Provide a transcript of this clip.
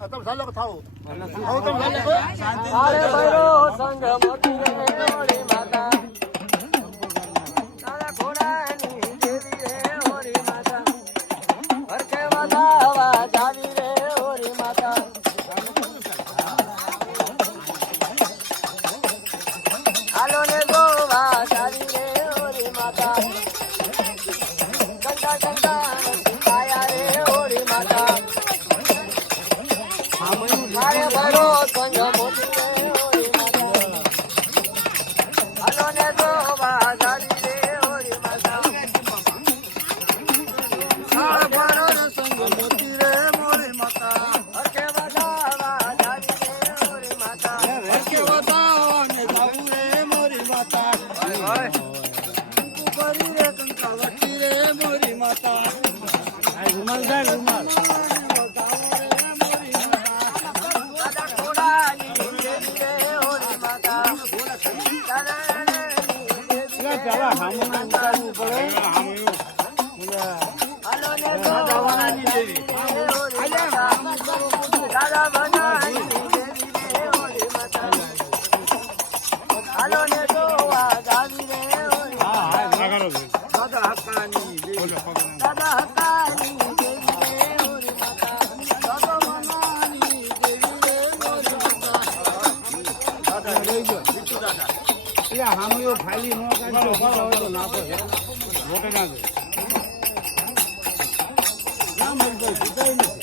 તમે ચાલો થાઓ અરે ભૈરો સંગ મોતી રે ઓરી માતા તારા ઘોડાની દેવી રે ઓરી માતા હરકે વાદાવા જાવી રે ઓરી માતા હાલો ને ગોવા જાવી રે ઓરી માતા કંકા કંકા આયા રે ઓરી માતા મારે ભરો સંગ મોતી રે ઓરી માતા હાલો ને ગોવા જાવી રે ઓરી માતા મારે ભરો સંગ મોતી રે મોરી માતા હરકે વાદાવા જાવી રે ઓરી માતા કે બતાવો ને જાવું રે મોરી માતા કરી રે કંકા વટી રે મોરી માતા રૂમાલ જાય રૂમાલ દાદા ઘોડાની દેવી રે ઓરી માતા પેલા હામું ઉતારવું પડે હાલો ને ગોવાની દેવી દાદા ભવાની દેવી રે ઓરી માતા હાલો ને ગોવા જાવી રે ઓરી દાદા હક્કાની દેવી દાદા હકાની દેવી રે ઓરી માતા દાદા મનાની દેવી રે મોરી માતા દાદા લઈ ગયો બીજું દાદા એટલે હામું ખાલી ન કાઢો તો નાખો છે મોટે ના દે ના મરી જાય જીતાય નથી